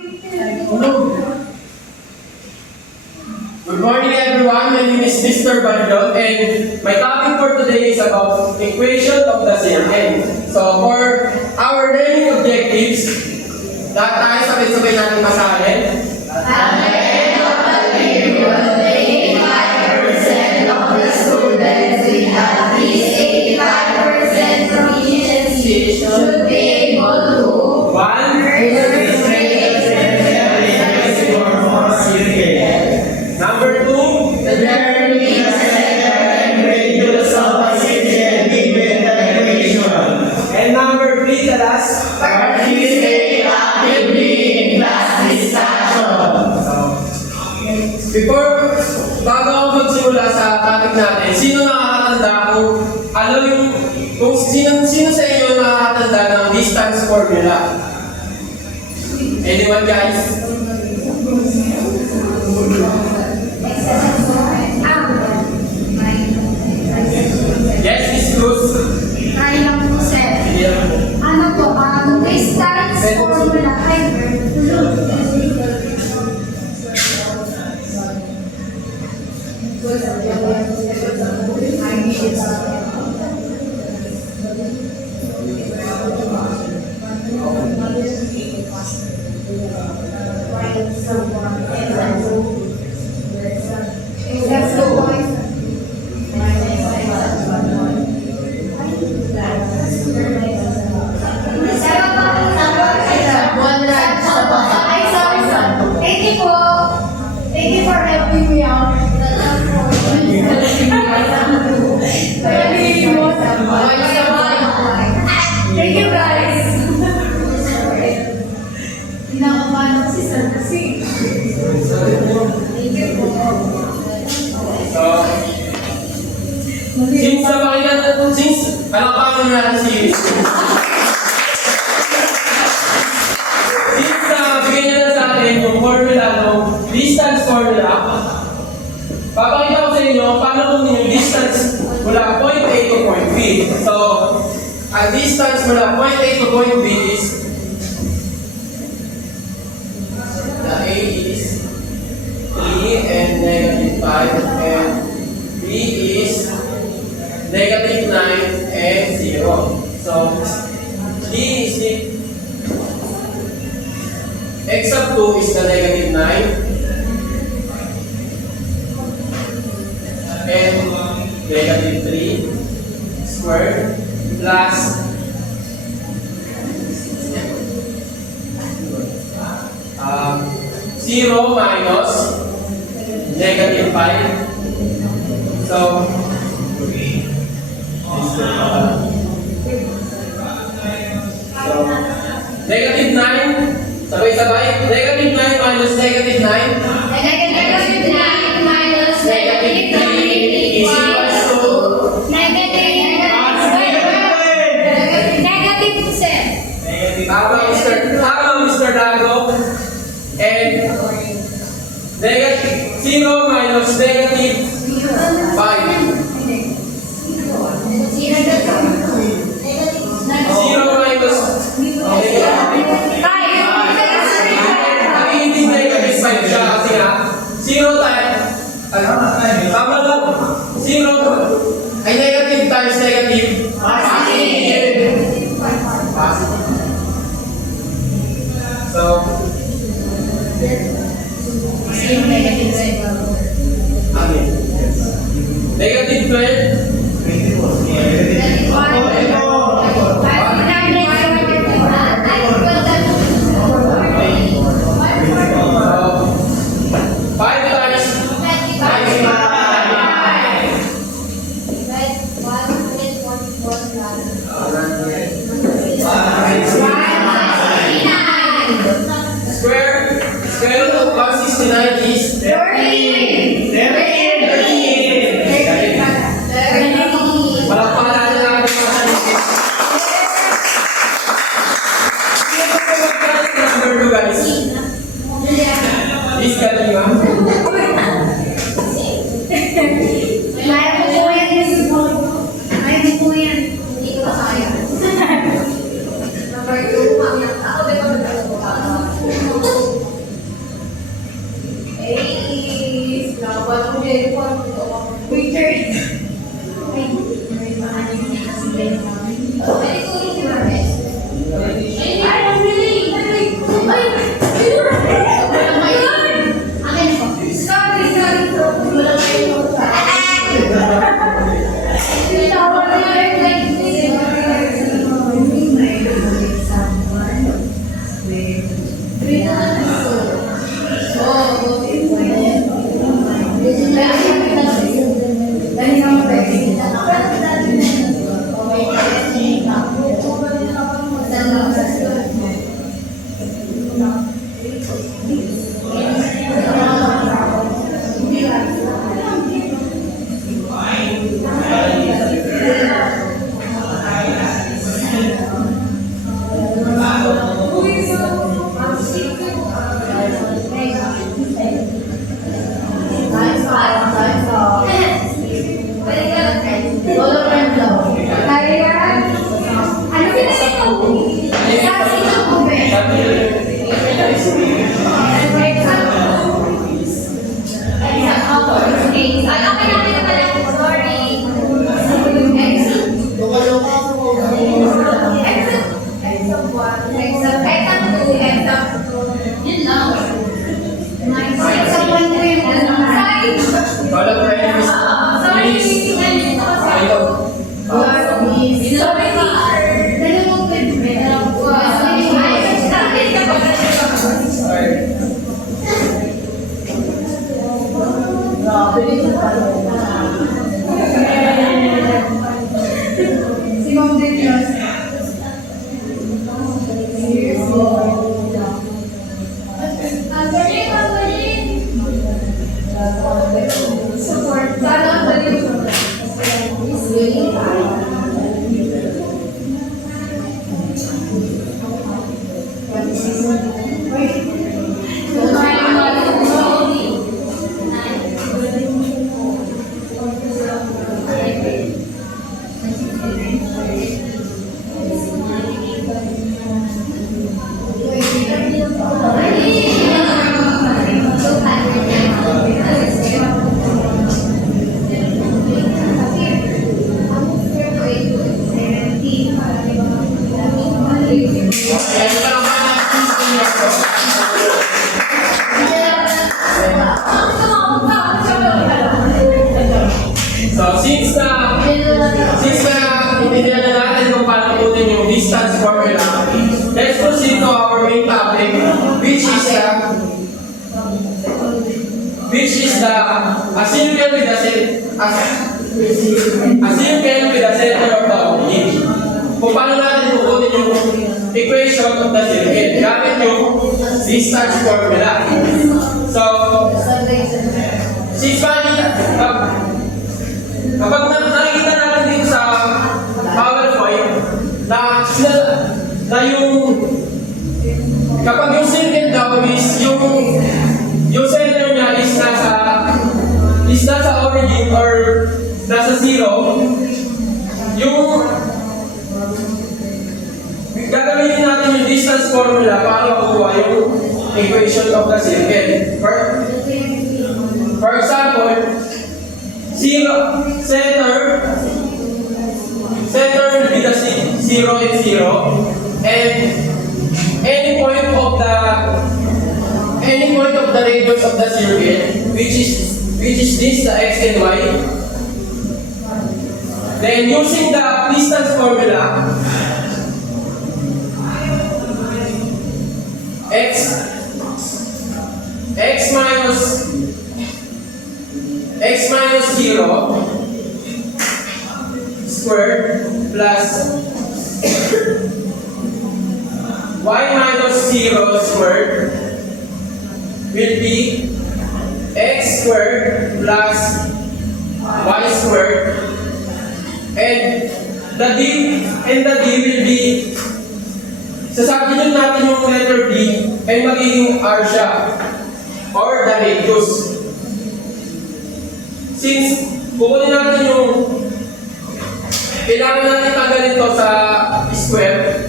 Good morning everyone, my name is Mr. Bandon and my topic for today is about equation of the CMN. So for our learning objectives, lahat tayo sabay-sabay natin basahin. At the end of the period, 85% of the students with at least 85% proficiency should be able to 1. Number 2. determine the center and radius of a circle given the equation. And number 3, the last. Participate actively in class discussion. Bago ako magsimula sa topic natin, sino nakakatanda kung sino sa inyo nakakatanda ng distance formula? Anyone guys? Yes, Miss Cruz. Try lang po, sir. Yeah. Ano po, distance formula ay that's the point. Ay, sorry, sir. Thank you po. Thank you for helping me out. Thank you, guys. Kinakabahan ako si Sir kasi. Thank you po. So, alam pa naman natin si bigyan niya na sa atin yung formula ng distance formula, papakita ko sa inyo paano kung yung distance mula point A to point B. So, ang distance mula point A to point B is the A is 3 and negative 5 and B is negative 9 and 0. So, D is x of 2 is the negative 9 and negative 3 squared plus 0 minus negative 5. So, negative 9, sabay-sabay, negative 9 minus negative 9 Negative 9 minus negative 9 is equals to negative 10. Tama, Mr. Dago. And negative 0 minus negative 5. 0 minus hindi negative 5 siya kasi nga 0 times tama lang 0 ay negative times negative positive. So negative 12 is 13. Palakpakan natin ang ating mga number 2 guys. Is that you ma'am? Number 2, So, since na intindihan na natin kung paano tutunin yung distance formula, let's proceed to our main topic, which is a circle with a center of the oblique. Kung paano natin tutunin yung equation of the circle gamit yung distance formula. So, since kapag nakikita natin dito sa PowerPoint na yung kapag yung circle daw is yung center niya is nasa origin or nasa zero, yung gagamitin natin yung distance formula para makuha yung equation of the circle. For example, center will be the 0 and 0, and any point of the radius of the circle, which is this, the x and y. Then using the distance formula, x minus 0 squared plus y minus 0 squared will be x squared plus y squared, and the d will be, sasabihin natin yung letter D ay magiging R siya, or the radius. Since kukunin natin yung kailangan natin tanggalin ito sa square,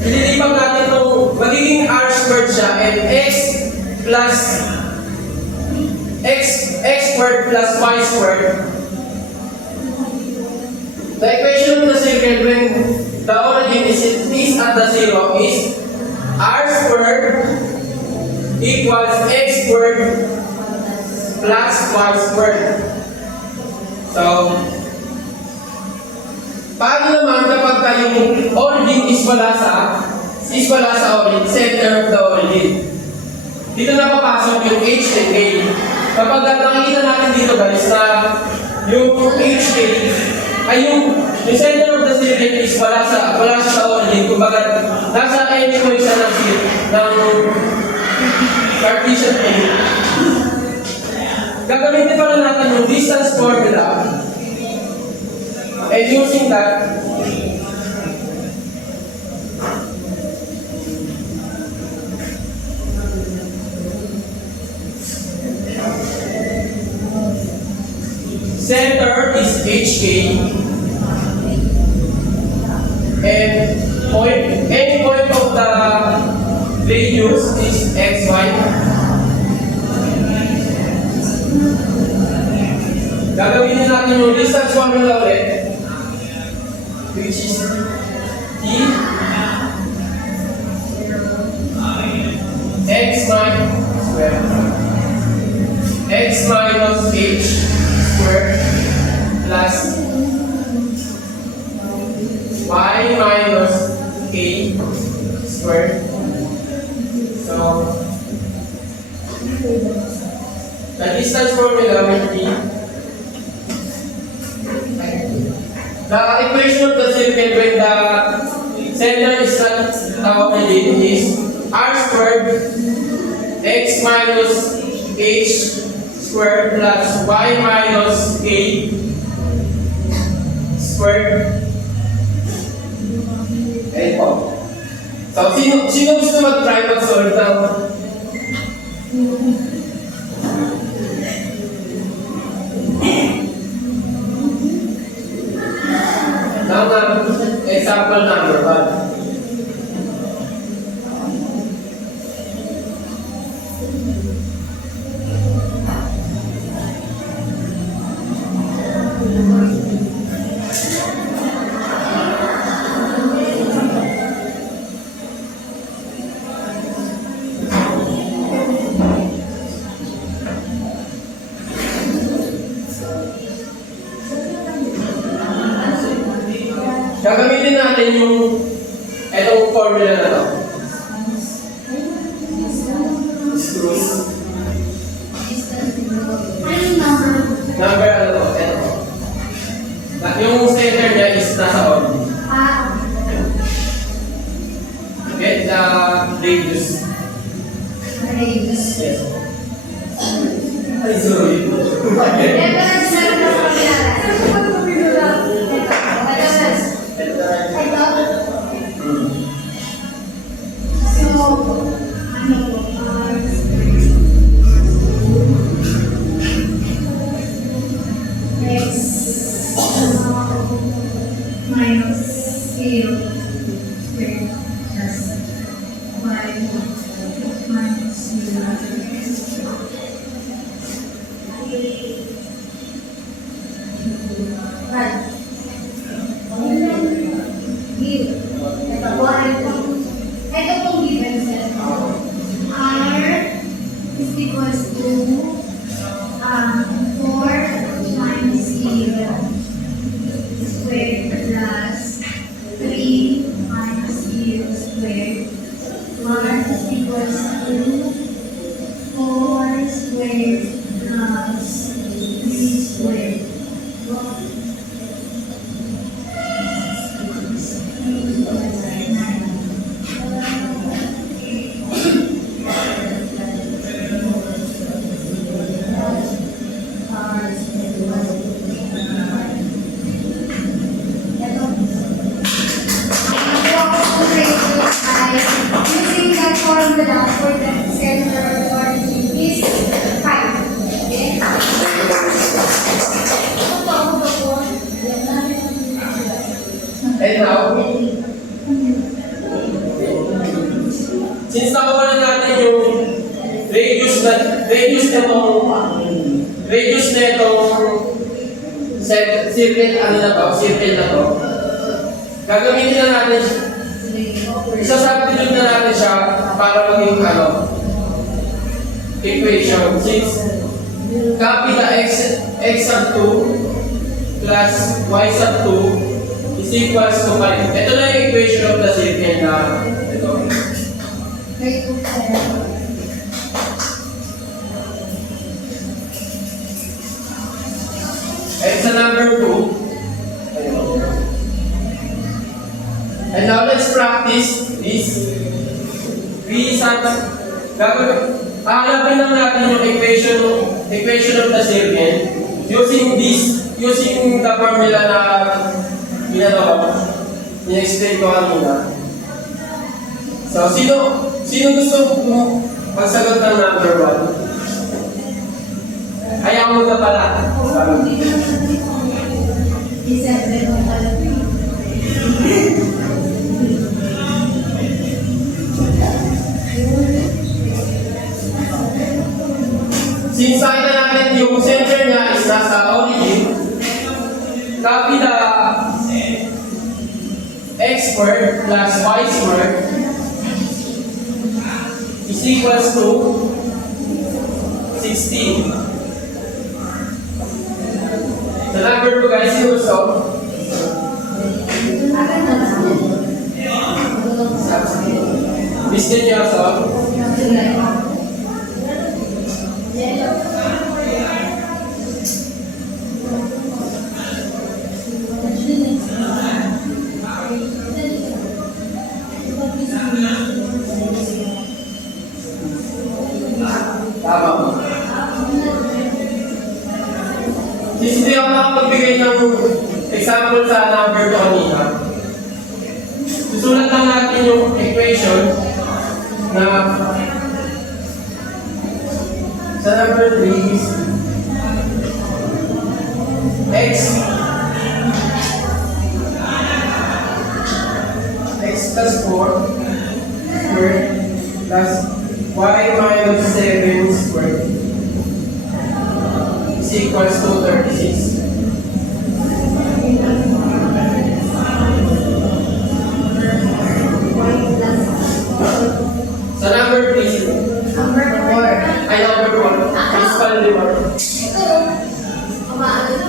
ililibang natin itong magiging R squared siya, and x plus x squared plus y squared. The equation of the circle when the origin is at the zero is r squared equals x squared plus y squared. So, paano naman kapag yung origin is wala sa origin, center of the origin? Dito na papasok yung h and k. Kapag nakikita natin dito guys na yung h, k ay yung center of the circle is wala sa origin. Kumbaga, nasa any point siya ng Cartesian plane. Gagamitin pala natin yung distance formula. And using that, center is HK and any point of the radius is XY. Gagawin natin yung distance formula ulit, which is T x minus h squared plus y minus k squared. So, the distance formula will be the equation of the circle when the center is at the origin is r squared x minus h squared plus y minus k squared. Ayan po. So, sino gusto mag-try mag-solve ng example number 1? Gagamitin natin yung itong formula na to. Screws. Number ano to? Ito. Yung center niya is nasa origin. Get the radius. Yes. Ay, sorry. And now, since nakuha na natin yung radius na itong radius na itong circle, ano na to, circle na to. Gagamitin na natin, isasubstitute na natin siya para maging ano, equation. Since copy the x sub 2 plus y sub 2 is equals to 5. Ito na yung equation of the circle na ito. X sa number 2. And now let's practice this. Hahanapin lang natin yung equation of the circle using the formula na in-explain ko kanina. So, sino gusto magsagot ng number 1? Ayaw mo na pala. Since nakita natin yung center niya is nasa origin, copy the x squared plus y squared is equals to 16. Sa number 2 guys, yung gusto. Listen niyo so. Tama mo. Since hindi ako makapagbigay ng example sa number 2 kanina, susulat lang natin yung equation na sa number 3 is x plus 4 squared plus y minus 7 squared is equals to 36. Sa number 3, Number 4. ay number 1, principal reward. Ito, kumaano na.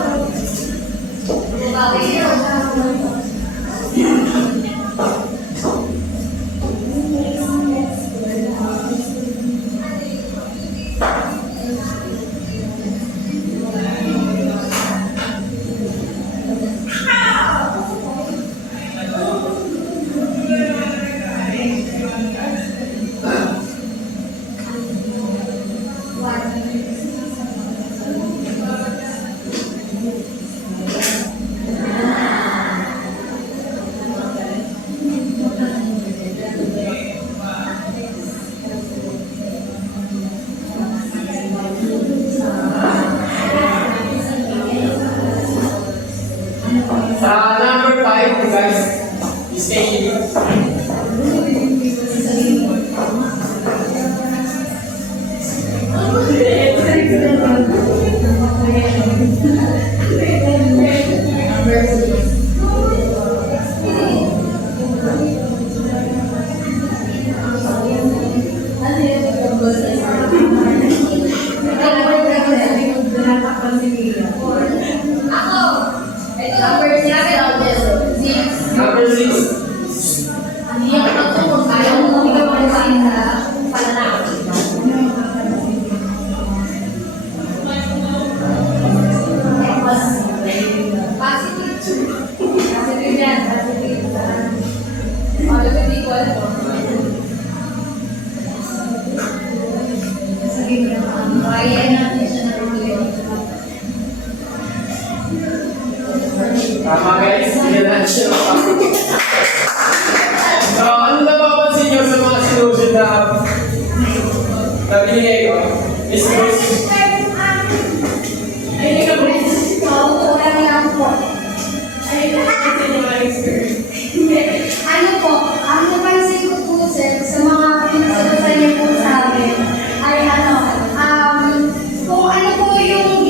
Bagay na. Sa number 5, guys, is A. Ako, ito number 6. Number 6, Hindi ako natutong ayaw mo kami kapag sa pananakot. Positive. Positive yan. Positive. Positive equal. Kaya natin siya na tama guys, hindi na siya. So, ano napapansin nyo sa mga solution na binigay ko? Is this Ano po, ang napansin ko po sir, sa mga pinagsasasan niyo po sa amin, ay kung ano po yung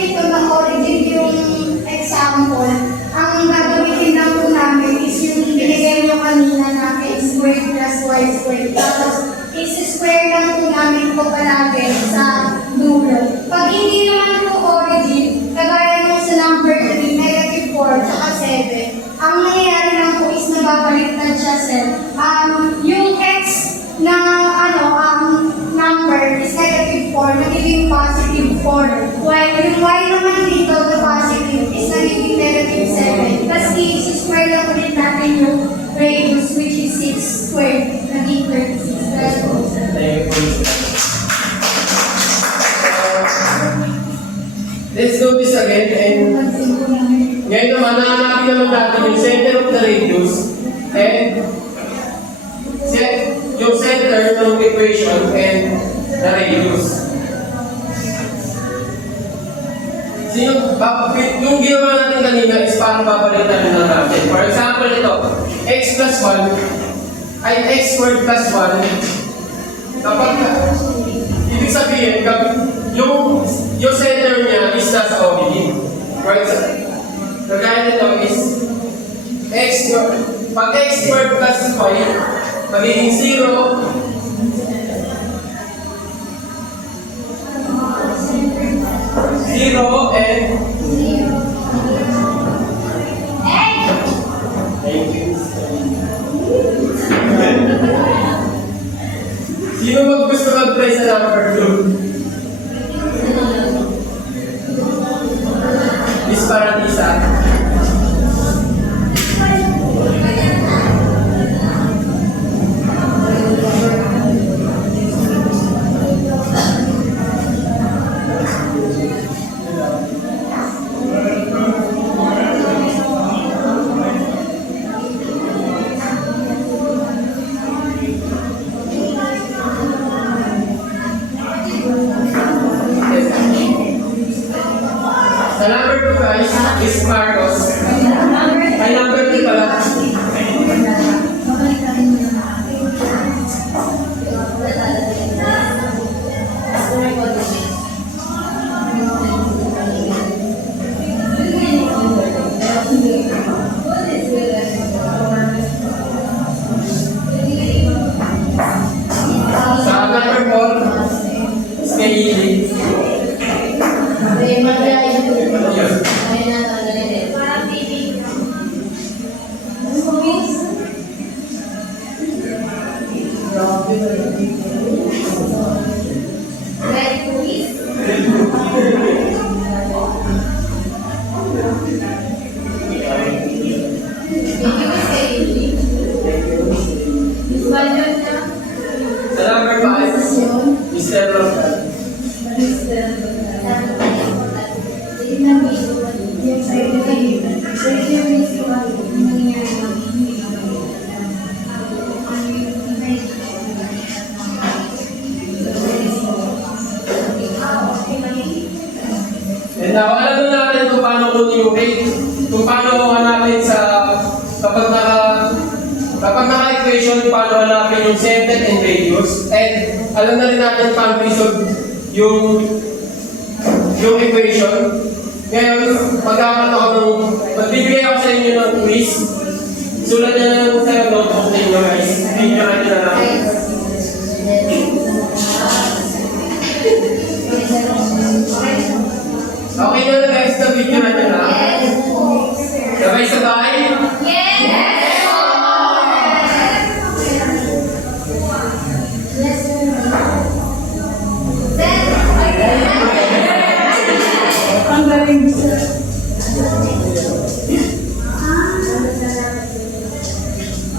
ganito na origin yung example, ang gagamitin lang po namin is yung binigay nyo kanina na x squared plus y squared. Tapos, x-square lang po namin po palagi sa dulo. Pag hindi naman po origin, kagaya nung sa number 3, negative 4, tsaka 7, ang nangyayari lang po is nababaliktad siya, sir. Yung x na number is negative 4, nagiging positive 4. While yung y naman dito, the positive, is nagiging negative 7. Tapos i-square lang ulit natin yung radius, which is 6 squared, naging 36. That's all, sir. Thank you. Let's do this again. And ngayon naman, nahanapin naman natin yung center of the radius and yung center ng equation and the radius. So yung ginawa natin kanina is parang babalitan na natin. For example, ito, x plus 1 ay x squared plus 1. Kapag, ibig sabihin, yung center niya is nasa origin. Right? Kagaya nito is x squared. Pag x squared plus 5, magiging 0. 0 and thank you. Sino gusto mag-try sa number 2? Miss Paradisa. Sa number 2 guys, is Marcos. Ay, number 3 pala. Sa number 4, is kay Yili. Sa number 5, Mr. Roman. And now, alam na natin kung paano kunin yung rate, kung paano hanapin kapag naka-equation, paano hanapin yung center and radius, and alam na rin natin paano resolve yung equation. Ngayon, magbibigay ako sa inyo ng quiz. Sulat na lang sa notebook ninyo guys. Video natin na natin. Okay na guys, sa video natin na. Sabay-sabay? Ang galing, sir.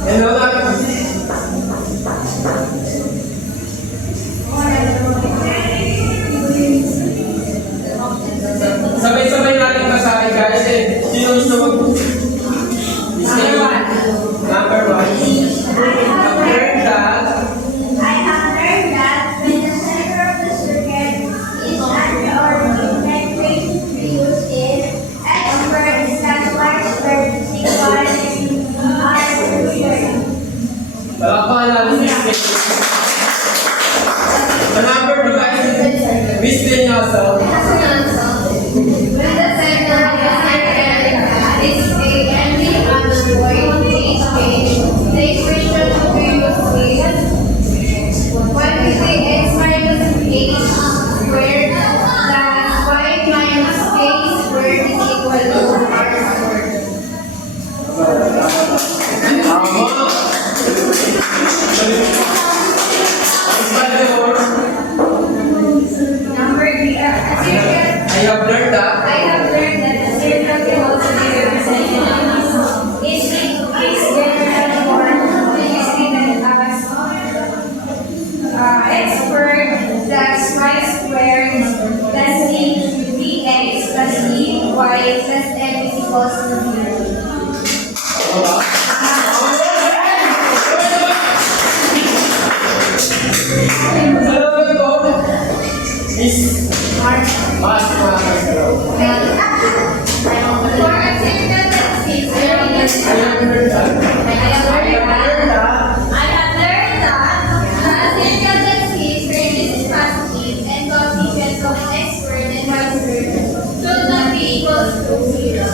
Hello lang. Sabay-sabay natin basahin guys. Sino gusto mag... Number 1. I've learned that I have learned that when the center of the circle is at the origin, that radius is y plus m is equals to 0. Salamat po. Miss Mas mga kasalaw. For a circle that sits within its I have learned that a circle that sits where this is positive and coefficients of x squared and y squared should not be equals to 0.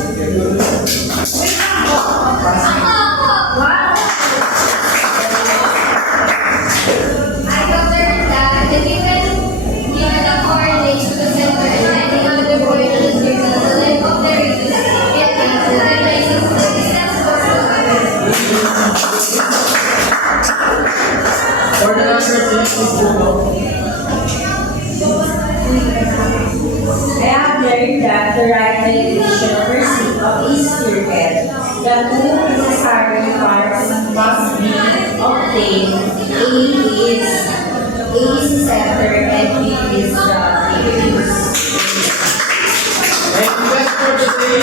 I have learned that the given the coordinates to the center and any other point on the circle, the length of the radius, it takes the radius of the distance whatsoever. For the number 3 is Google. I have learned that to write the division per se of a circle, the two necessary parts must be obtained. A is the center and B is the radius. And that's for today.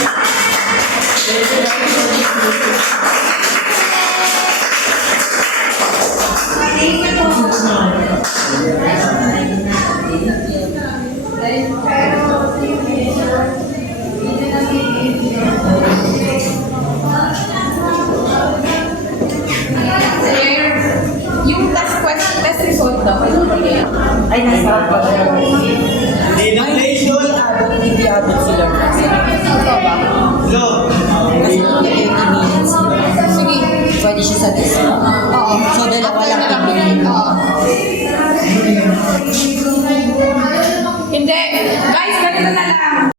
Thank you guys for listening. Yung test result daw, ano ba yan? Ay, nasa pa siya. Hindi abot sila. Ito ba? Kasi 20 minutes. Sige. Pwede siya sa disco. Oo. So, dalawa lang After na ibigay mo. Oo. Hindi. Guys, ganito na lang.